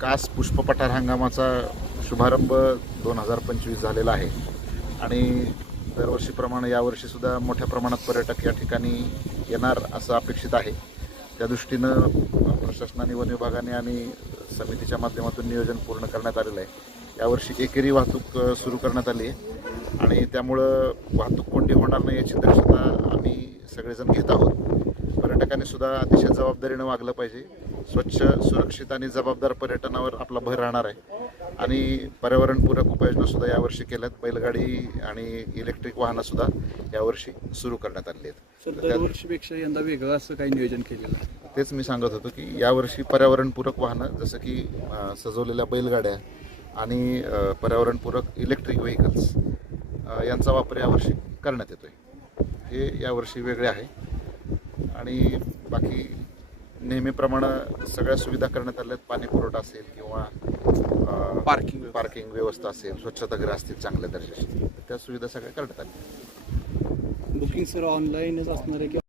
कास पुष्पपठार हंगामाचा शुभारंभ दोन हजार पंचवीस झालेला आहे. आणि दरवर्षीप्रमाणे यावर्षीसुद्धा मोठ्या प्रमाणात पर्यटक या ठिकाणी येणार असं अपेक्षित आहे. त्या दृष्टीनं प्रशासनाने वन विभागाने आणि समितीच्या माध्यमातून नियोजन पूर्ण करण्यात आलेलं आहे. यावर्षी एकेरी वाहतूक सुरू करण्यात आली आहे. आणि त्यामुळं वाहतूक कोंडी होणार नाही याची दक्षता आम्ही सगळेजण घेत आहोत. पर्यटकांनी सुद्धा अतिशय जबाबदारीनं वागलं पाहिजे. स्वच्छ सुरक्षित आणि जबाबदार पर्यटनावर आपला भर राहणार आहे. आणि पर्यावरणपूरक उपाययोजना सुद्धा यावर्षी केल्यात. बैलगाडी आणि इलेक्ट्रिक वाहनं सुद्धा यावर्षी सुरू करण्यात आली आहेत. दरवर्षीपेक्षा यंदा वेगळं असं काही नियोजन केलेलं आहे? तेच मी सांगत होतो की यावर्षी पर्यावरणपूरक वाहनं जसं की सजवलेल्या बैलगाड्या आणि पर्यावरणपूरक इलेक्ट्रिक व्हेकल्स यांचा वापर यावर्षी करण्यात येतोय. हे यावर्षी वेगळे आहे. आणि बाकी नेहमीप्रमाणे सगळ्या सुविधा करण्यात आल्या आहेत पाणी पुरवठा असेल किंवा व्यवस्था. पार्किंग व्यवस्था असेल स्वच्छतागृह असतील चांगल्या दर्जाची त्या सुविधा सगळ्या करण्यात आल्या बुकिंग सर ऑनलाईनच असणार आहे की